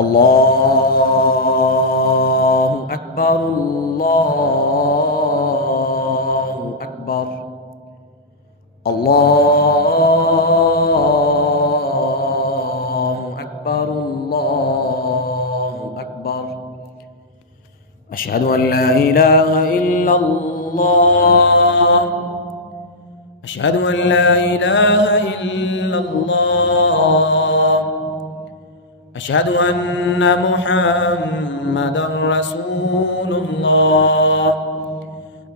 الله أكبر الله أكبر الله أكبر الله أكبر. أشهد أن لا إله إلا الله، أشهد أن لا إله إلا الله، أشهد أن محمدًا رسول الله،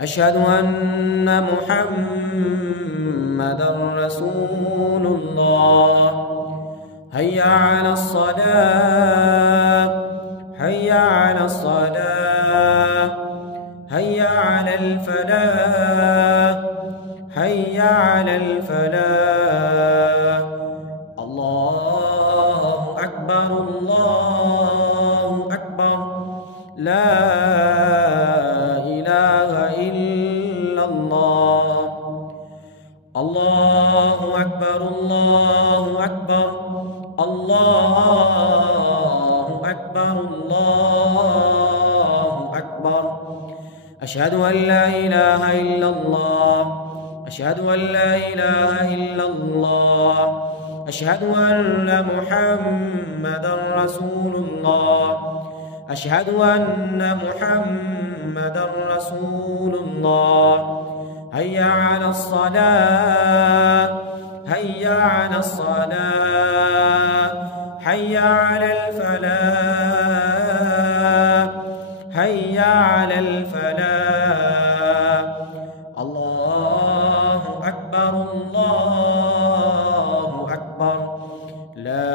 أشهد أن محمدًا رسول الله. هيا على الصلاة، هيا على الصلاة، هيا على الفلاح، هيا على الفلاح. الله أكبر الله أكبر، لا إله إلا الله. الله أكبر الله أكبر، الله أكبر الله أكبر. أشهد أن لا إله إلا الله، أشهد أن لا إله إلا الله، أشهد أن محمدًا رسول الله، أشهد أن محمدًا رسول الله. هيا على الصلاة، هيا على الصلاة، هيا على الفلاح، هيا على الفلاح. الله أكبر الله أكبر، لا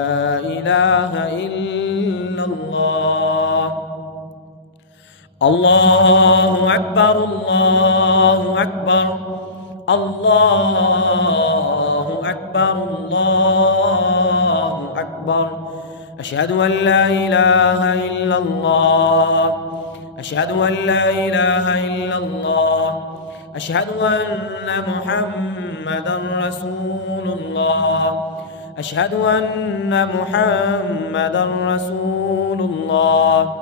إله إلا الله. الله أكبر الله أكبر، الله أكبر الله أكبر. أشهد أن لا إله إلا الله، أشهد أن لا إله إلا الله، أشهد أن محمدًا رسول الله، أشهد أن محمدًا رسول الله.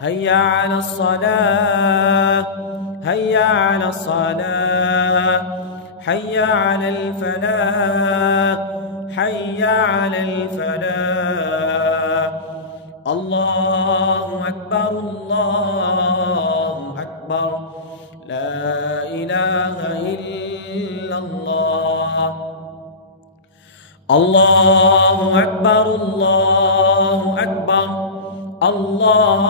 هيا على الصلاة، هيا على الصلاة، هيا على الفلاح، هيا على الفلاح. الله أكبر الله أكبر، لا إله إلا الله. الله أكبر الله أكبر، الله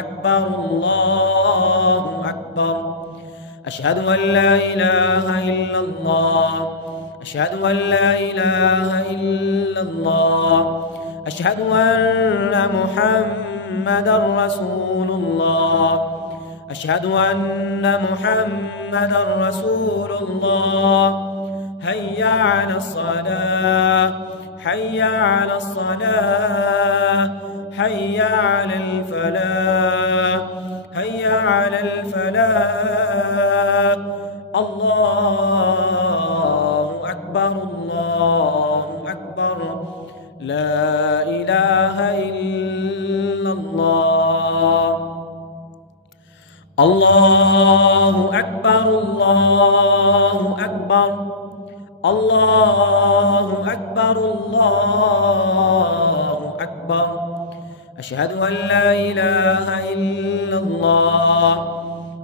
أكبر الله أكبر. أشهد أن لا إله إلا الله، أشهد أن لا إله إلا الله، أشهد أن محمدًا رسول الله، أشهد أن محمدًا رسول الله. هيا على الصلاة، هيا على الصلاة، هيا على الفلاح، هيا على الفلاح. الله أكبر الله أكبر، لا إله إلا الله. الله أكبر الله أكبر، الله أكبر الله أكبر. أشهد أن لا إله إلا الله،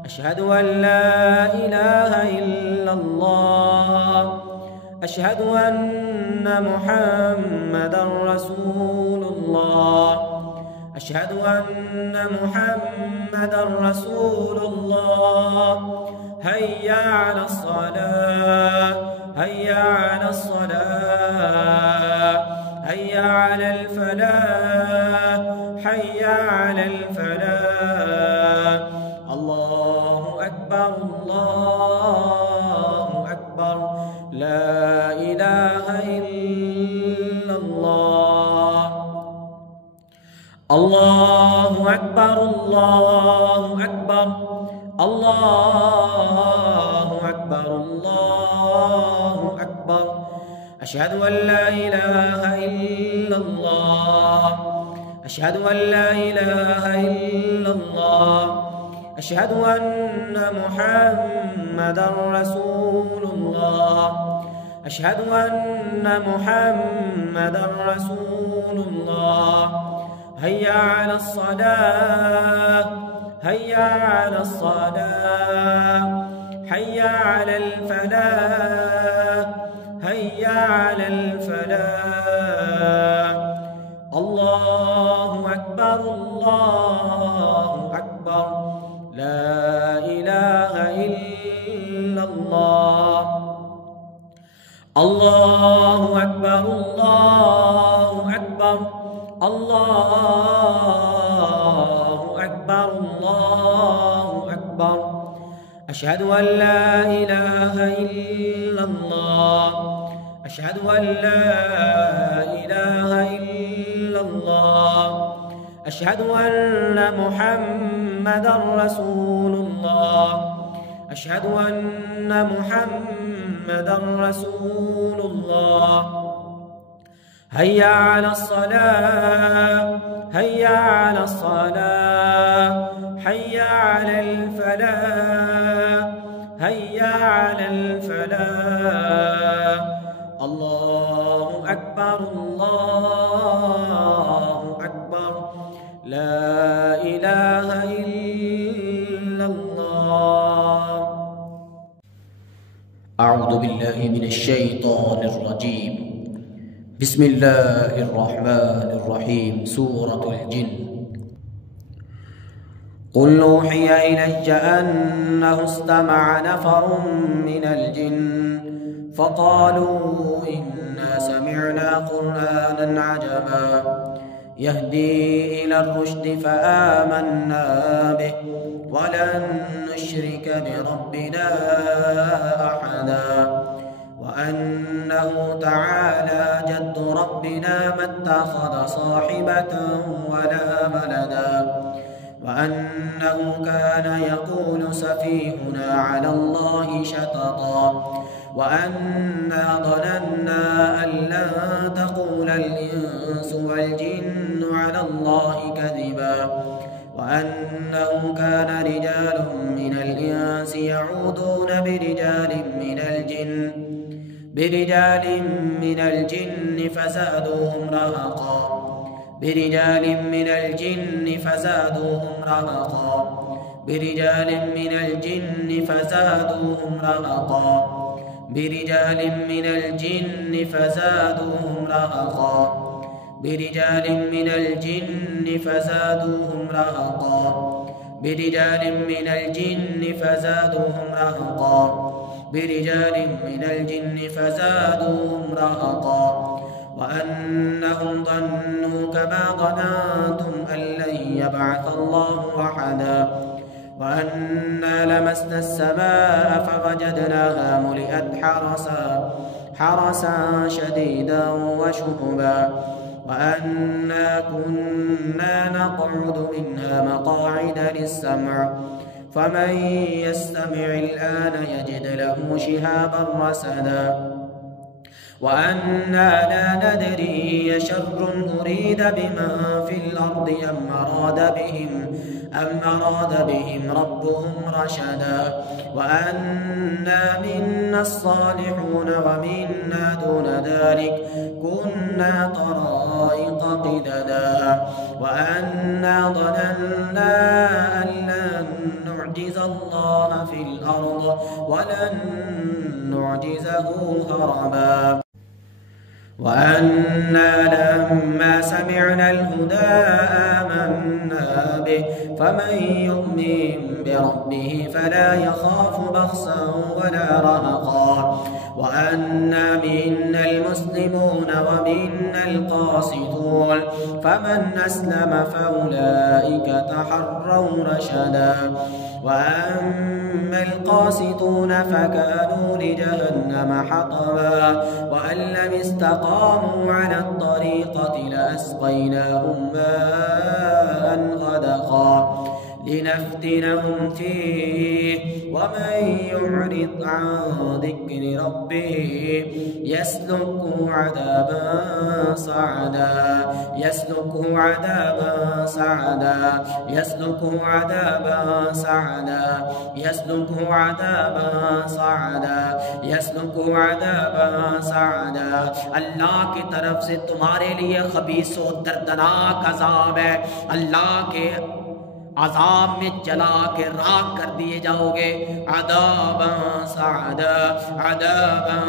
أشهد أن لا إله إلا الله، أشهد أن محمدًا رسول الله، أشهد أن محمدًا رسول الله. هيا على الصلاة، هيا على الصلاة، هيا على الفلاح، هيا على الفلاح. الله أكبر الله أكبر، لا إله إلا الله. الله أكبر الله أكبر، الله أكبر الله أكبر. أشهد أن لا إله إلا الله، أشهد أن لا إله إلا الله أشهد أن محمدا رسول الله أشهد أن محمدا رسول الله هيا على الصلاة هيا على الصلاة هيا على الفلاح هيا على الفلاح الله أكبر الله أكبر لا إله إلا الله الله أكبر الله أكبر الله أكبر الله أكبر أشهد أن لا إله إلا الله أشهد أن لا إله إلا الله أشهد أن محمدا رسول الله أشهد أن محمدا رسول الله هيا على الصلاة هيا على الصلاة هيا على الفلاح هيا على الفلاح الله أكبر الله أكبر لا إله إلا الله. أعوذ بالله من الشيطان الرجيم. بسم الله الرحمن الرحيم. سورة الجن. قل أوحي إلي أنه استمع نفر من الجن فقالوا إنا سمعنا قرآنا عجبا يهدي إلى الرشد فآمنا به ولن نشرك بربنا أحدا وأنه تعالى جد ربنا ما اتخذ صاحبة ولا ولدا وأنه كان يقول سفيهنا على الله شططا وأنا ظننا أن لن تقول الإنس والجن على الله كذبا وأنه كان رجال من الإنس يعوذون برجال من الجن فزادوهم رهقا برجال من الجن فزادوهم رهقا برجال من الجن فزادوهم رهقا برجال من الجن فزادوهم رهقا برجال من الجن فزادوهم رهقا برجال من الجن فزادوهم رهقا برجال من الجن فزادوهم رهقا وأنهم ظنوا كما ظننتم أن لن يبعث الله أحدا وأنا لمسنا السماء فوجدناها ملئت حرسا شديدا وشهبا وأنا كنا نقعد منها مقاعد للسمع فمن يستمع الآن يجد له شهابا رصدا وأنا لا ندري أشر أريد بمن في الأرض أم أراد بهم ربهم رشدا وأنا منا الصالحون ومنا دون ذلك كنا طرائق قددا وأنا ظننا أن لن نعجز الله في الأرض ولن نعجزه هربا وأنا لما سمعنا الهدى آمنا به فمن يؤمن بربه فلا يخاف بخسا ولا رهقا وأنا منا المسلمون ومنا القاسطون فمن أسلم فأولئك تحروا رشدا وأما القاسطون فكانوا لجهنم حطبا وأن لم استقاموا على الطريقة لأسقيناهم ماء غدقا लिनफ्तिनहुम फीह वमन युरिद अन ज़िक्रि रब्बिही यस्लुकहु अज़ाबन सअदा यस्लुकहु अज़ाबन सअदा यस्लुकहु अज़ाबन सअदा यस्लुकहु अज़ाबन सअदा यस्लुकहु अज़ाबन सअदा। अल्लाह की तरफ से तुम्हारे लिए खबीसो दर्दनाक अज़ाब है। अल्लाह के अज़ाब में जला के राख कर दिए जाओगे। अज़ाबन सअदा अज़ाबन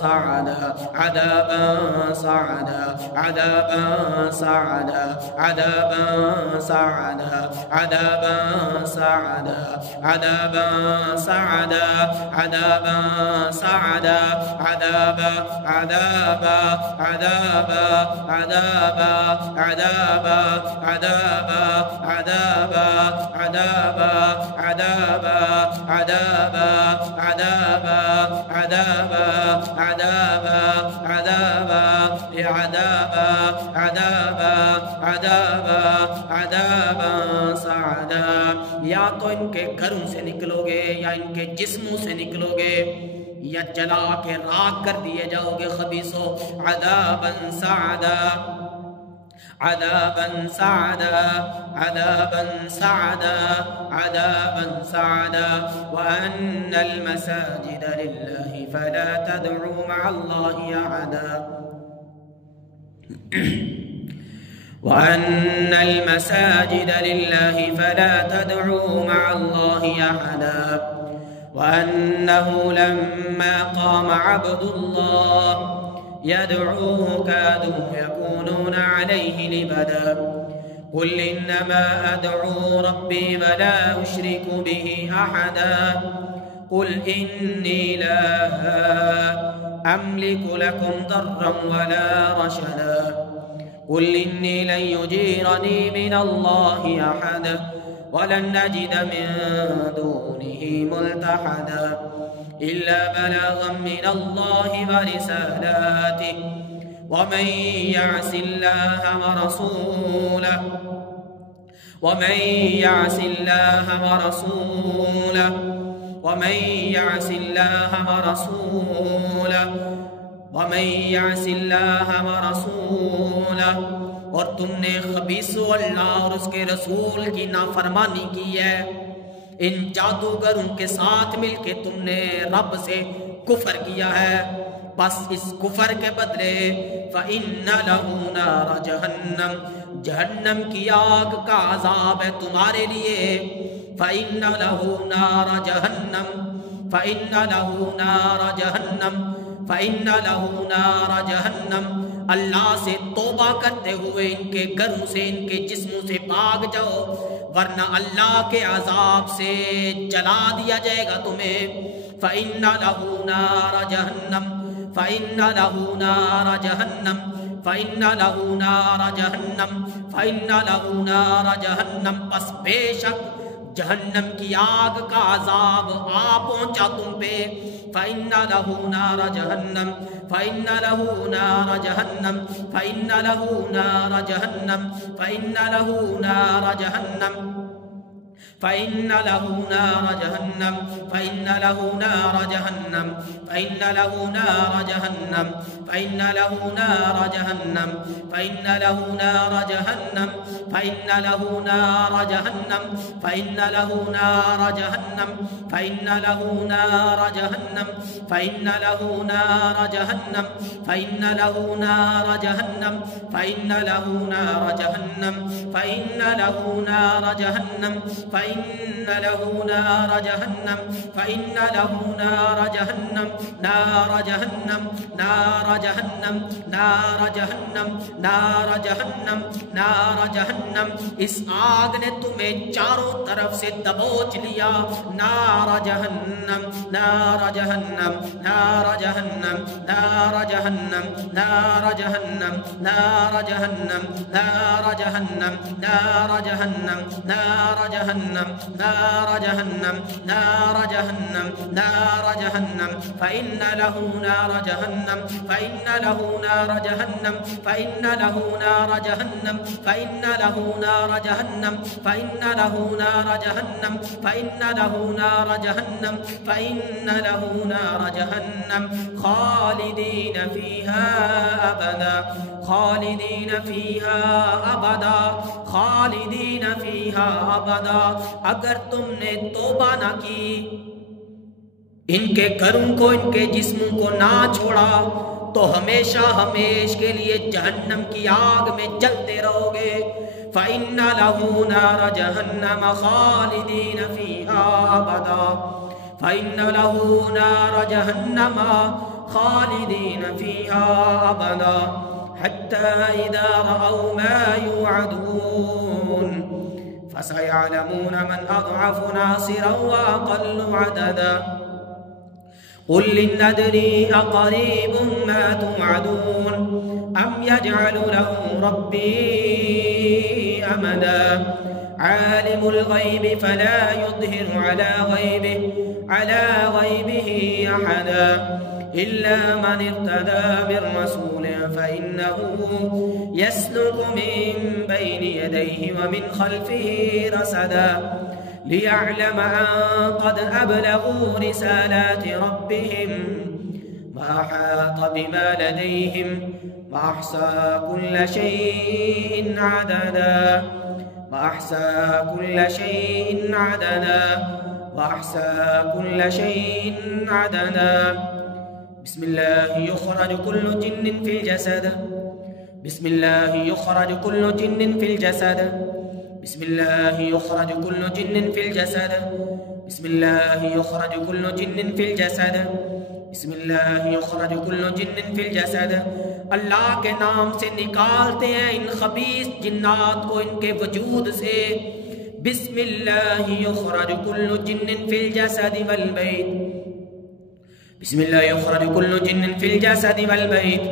सअदा अज़ाबन सअदा अज़ाबन सअदा अज़ाबन सअदा अज़ाबन सअदा अज़ाबन सअदा अज़ाबन सअदा अज़ाब अज़ाब अज़ाब अज़ाब अज़ाब अज़ाब अज़ाब عذاب عذاب عذاب عذاب عذاب عذاب عذاب عذاب عذاب عذاب عذاب सअदा। या तो इनके घरों से निकलोगे या इनके जिस्मों से निकलोगे या जला के राख कर दिए जाओगे। खबीसो अज़ाबन सअदा عذابا سعدا عذابا سعدا عذابا سعدا وأن المساجد لله فلا تدعوا مع الله أحدا وأن المساجد لله فلا تدعوا مع الله أحدا وأنه لما قام عبد الله يدعوه كادوا يكونون عليه لبدا قل إنما أدعو ربي ولا أشرك به أحدا قل إني لا أملك لكم ضرا ولا رشدا قل إني لن يجيرني من الله أحد ولن نجد من دونه ملتحدا إلا بلاغا من الله ورسالاته ومن يعص الله ورسوله ومن يعص الله ورسوله ومن يعص الله ورسوله ومن يعص الله ورسوله। और तुमने खबीसो अल्लाह और उसके रसूल की नाफरमानी की है। इन जादूगरों के साथ मिलके तुमने रब से कुफर किया है। बस इस कुफर के बदले फ़इन्ना लहू नार जहन्नम जहन्नम की आग का अज़ाब है तुम्हारे लिए। फ़इन्ना लहू नार जहन्नम फ़इन्ना लहू नार जहन्नम फ़इन्ना लहू नार जहन्नम। अल्लाह से तौबा करते हुए इनके घरों से इनके जिस्मों से भाग जाओ, वरना अल्लाह के अजाब से जला दिया जाएगा तुम्हें। फ़इन्ना लहू नार जहन्नम फ़इन्ना लहू नार जहन्नम फ़इन्ना लहू नार जहन्नम फ़इन्ना लहू नार जहन्नम। बस बेशक जहन्नम की आग का अजाब आ पहुंचा तुम पे। फ़इन्ना लहू नार जहन्नम फ़इन्ना लहू नार जहन्नम फ़इन्ना लहू नार जहन्नम फ़इन्ना लहू नार जहन्नम फ़इन्ना लहू नार जहन्नम फ़इन्ना लहू नार जहन्नम फ़इन्ना लहू नार जहन्नम फ़इन्ना लहू नार जहन्नम फ़इन्ना लहू नार जहन्नम फ़इन्ना लहू नार जहन्नम फ़इन्ना लहू नार जहन्नम फ़इन्ना लहू नार जहन्नम फ़इन्ना लहू नार जहन्नम फ़इन्ना लहू नार जहन्नम फ़इन्ना लहू नार जहन्नम फ़इन्ना लहू नार जहन्नम फ़इन्ना लहू नार जहन्नम फ़इन्ना लहू नार जहन्नम नार जहन्नम नार जहन्नम नार जहन्नम नार जहन्नम नार जहन्नम। इस आग ने तुम्हें चारों तरफ से दबोच लिया। नार जहन्नम नार जहन्नम नार जहन्नम नार जहन्नम नार जहन्नम नार जहन्नम नार जहन्नम नार जहन्नम नार जहन्नम جهنم نار جهنم نار جهنم نار جهنم فإن له نار جهنم فإن له نار جهنم فإن له نار جهنم فإن له نار جهنم فإن له نار جهنم فإن له نار جهنم فإن له نار جهنم خالدين فيها أبدا خالدين فيها أبدا خالدين فيها अबदा। अगर तुमने तौबा ना की, इनके घरों को इनके जिस्मों को ना छोड़ा तो हमेशा हमेश के लिए जहन्नम की आग में जलते रहोगे। फ़इन्ना लहू नार जहन्नम खालिदीन फीहा अबदा फ़इन्ना लहू नार जहन्नम खालिदीन फीहा अबदा हत्ता इज़ा रअव मा युअदून फसयअलमून मन अज़अफ़ नासिरा व अक़ल्ल अददा। क़ुल इन अदरी अक़रीबुम मा तुअदून अम यजअलु लहू रब्बी अमदा। आलिमुल ग़ैबि फला युज़हिरु अला ग़ैबिही अहदा इल्ला मन इर्तदा बिर्रसूलिन फ़इन्नहु यस्लुकु मिन बैनि यदैहि व मिन ख़ल्फ़िहि रसदा लियअलम अन क़द अबलगू रिसालाति रब्बिहिम व अहात बिमा लदैहिम व अहसा कुल्ल शैइन अददा व अहसा कुल्ल शैइन अददा व अहसा कुल्ल शैइन अददा। बिस्मिल्लाह युख़रज कुल्लु जिन्निन फिल जसद बिस्मिल्लाह युख़रज कुल्लु जिन्निन फिल जसद बिस्मिल्लाह युख़रज कुल्लु जिन्निन फिल जसद बिस्मिल्लाह युख़रज कुल्लु जिन्निन फिल जसद बिस्मिल्लाह युख़रज कुल्लु जिन्निन फिल जसद। अल्लाह के नाम से निकालते हैं इन खबीस जिन्नात को इनके वजूद से। बिस्मिल्लाह युख़रज कुल्लु जिन्निन फिल जसद वल बैत बिस्मिल्लाह युख़रज कुल्लु जिन्निन फिल जसद वल बैत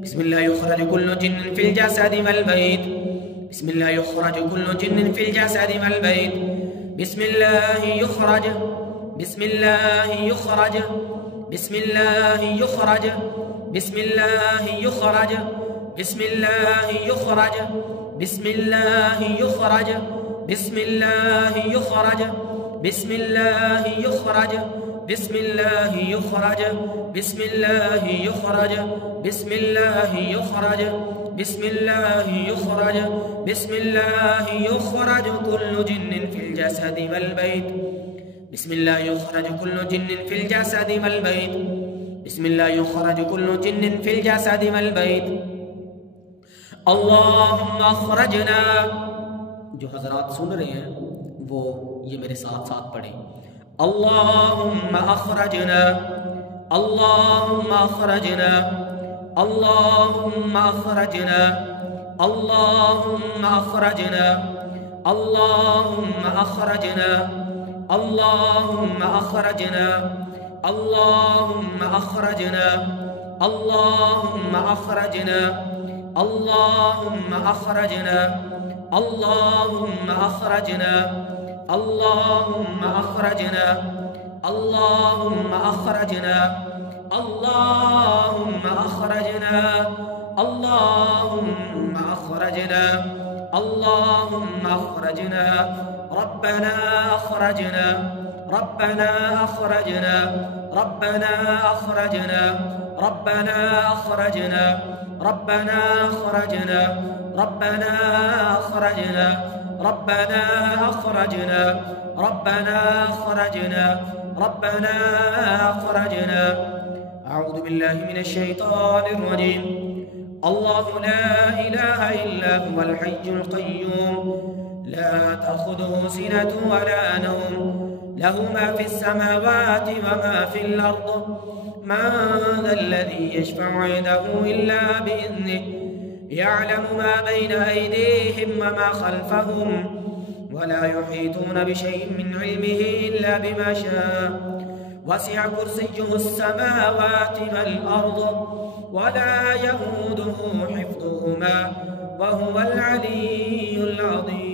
बिस्मिल्लाह युख़रज कुल्लु जिन्निन फिल जसद वल बैत बिस्मिल्लाह युख़रज कुल्लु जिन्निन फिल जसद वल बैत बिस्मिल्लाह युख़रज बिस्मिल्लाह युख़रज बिस्मिल्लाह युख़रज बिस्मिल्लाह युख़रज बिस्मिल्लाह युख़रज बिस्मिल्लाह युख़रज बिस्मिल्लाह युख़रज बिस्मिल्लाह युख़रज बिस्मिल्लाह युख़रज बिस्मिल्लाह युख़रज बिस्मिल्लाह युख़रज बिस्मिल्लाह युख़रज बिस्मिल्लाह युख़रज कुल्लु जिन्निन फिल जसद वल बैत बिस्मिल्लाह युख़रज कुल्लु जिन्निन फिल जसद वल बैत बिस्मिल्लाह युख़रज कुल्लु जिन्निन फिल जसद वल बैत। अल्लाहुम्मा अख़रजना, जो हज़रात सुन रहे हैं वो ये मेरे साथ साथ पढ़ें। अल्लाहुम्मा अख़रजना अल्लाहुम्मा अख़रजना अल्लाहुम्मा अख़रजना अल्लाहुम्मा अख़रजना अल्लाहुम्मा अख़रजना अल्लाहुम्मा अख़रजना अल्लाहुम्मा अख़रजना अल्लाहुम्मा अख़रजना अल्लाहुम्मा अख़रजना अल्लाहुम्मा अख़रजना अल्लाहुम्मा अख़रजना अल्लाहुम्मा अख़रजना अल्लाहुम्मा अख़रजना अल्लाहुम्मा अख़रजना अल्लाहुम्मा अख़रजना रब्बना अख़रजना रब्बना अख़रजना रब्बना अख़रजना रब्बना अख़रजना रब्बना अख़रजना रब्बना अख़रजना रब्बना अख़रजना रब्बना अख़रजना रब्बना अख़रजना। अऊज़ु बिल्लाहि मिनश शैतानिर रजीम। अल्लाहु ला इलाहा इल्ला हुवल हय्युल क़य्यूम ला तअख़ुज़ुहु सिनतुन वला नौम लहु मा फ़िस समावाति व मा फ़िल अर्द मन ज़ल्लज़ी यशफ़अु इंदहु इल्ला बिइज़्निहि यअलमु मा बैन अयदीहिम व मा ख़ल्फ़हुम वला युहीतून बिशैइन मिन इल्मिहि इल्ला बिमा शाअ वसिअ कुर्सियुहु अस्समावाति वल अर्द वला यऊदुहु हिफ़्ज़ुहुमा व हुवल अलिय्युल अज़ीम।